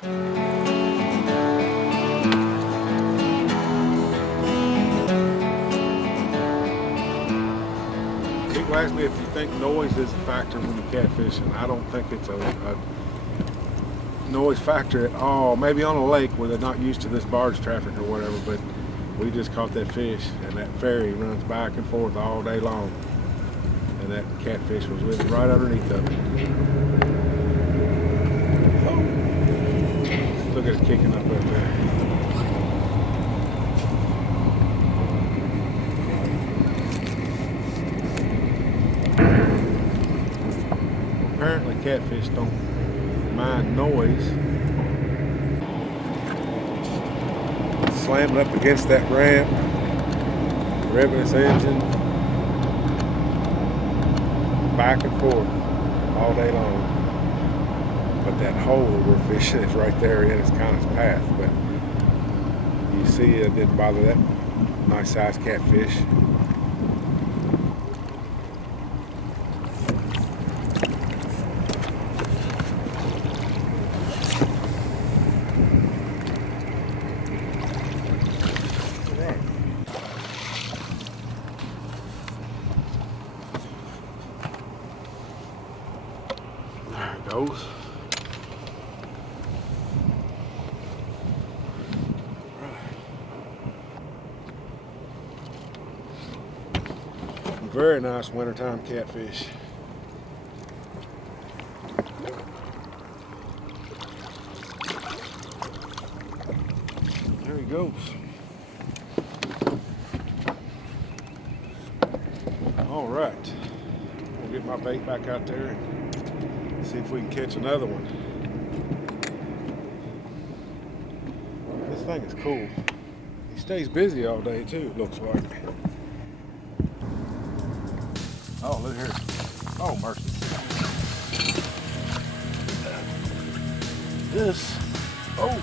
People ask me if you think noise is a factor when you're catfishing. I don't think it's a noise factor at all. Maybe on a lake where they're not used to this barge traffic or whatever, but we just caught that fish, and that ferry runs back and forth all day long, and that catfish was living right underneath of it. Oh. Look at it kicking up there. Apparently catfish don't mind noise. Slamming up against that ramp, revving its engine back and forth all day long. But that hole we're fishing is right there in its kind of path. But you see it didn't bother that nice sized catfish. There it goes. Very nice wintertime catfish. There he goes. All right. We'll get my bait back out there and see if we can catch another one. This thing is cool. He stays busy all day too, it looks like. Oh, look here. Oh, mercy. This, oh.